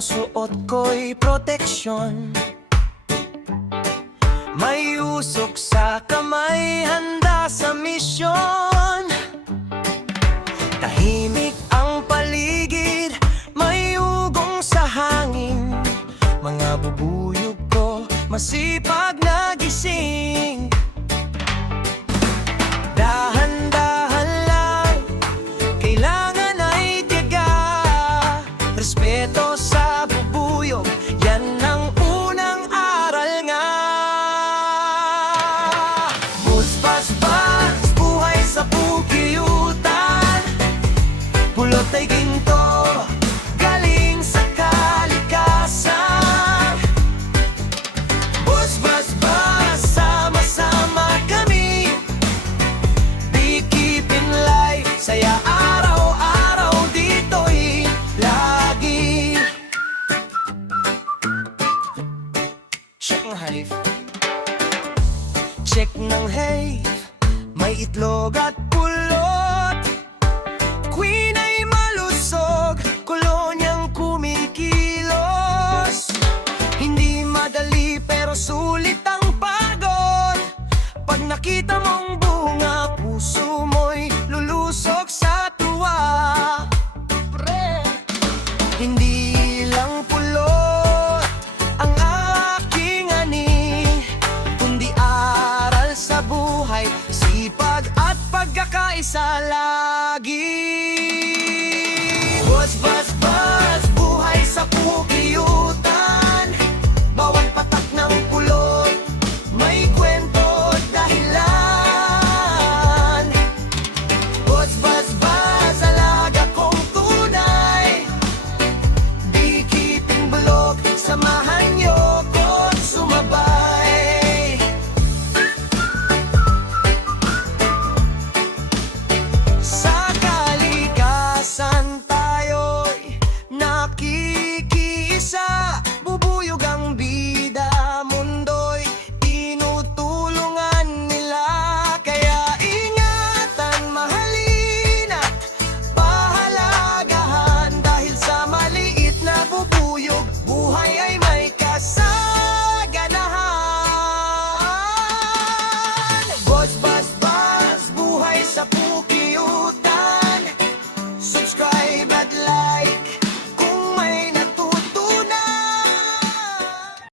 Ang suot ko'y proteksyon, may usok sa kamay, handa sa misyon. Tahimik ang paligid, may ugong sa hangin. Mga bubuyog ko, masipag na gising. Dahan-dahan lang, kailangan ay tiyaga. Respeto sa bubuyog, yan ang unang aral nga. Bus-bas-bas, buhay sa pugiyutan. Pulot ay ginto, galing sa kalikasan. Bus-bas-bas, sama-sama kami. Bikipin life, saya araw-araw dito'y lagi. Check ng hive, check ng hive. May itlog at pulot. Queen ay malusog, kolonyang kumikilos. Hindi madali pero sulit ang pagod. Pag nakita mong bunga, puso mo'y lulusok sa tuwa. Hindi lang pulot ang aking ani, kundi aral sa buhay, sipag at pagkakaisa.